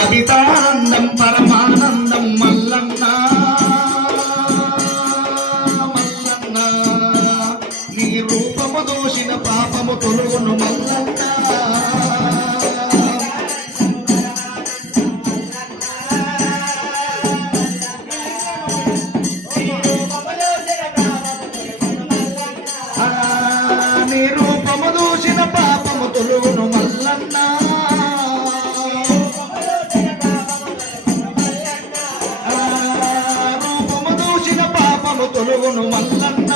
అభితానందం పరమానందం మల్లన్న మల్లన్న. నీ రూపము దోషిన పాపము తొలుగును మల్ల పాపము తొలుగును మల్లన్న.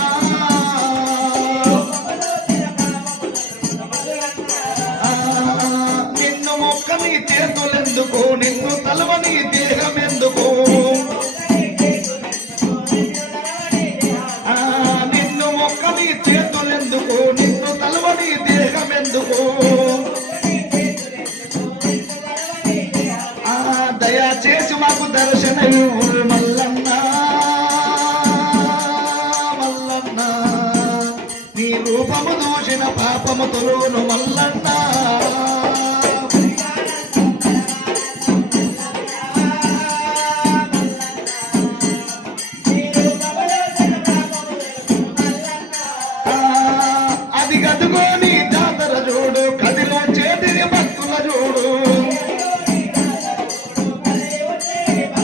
నిన్ను మొక్క నీ చేతులెందుకు నిన్ను తలవ నీ దేహం ఎందుకు నిన్ను మొక్క నీ చేతులెందుకు నిన్ను తలవ నీ దేహం ఎందుకు రూపము దూచిన పాపము తొలును మల్లన్న అది గదుకొని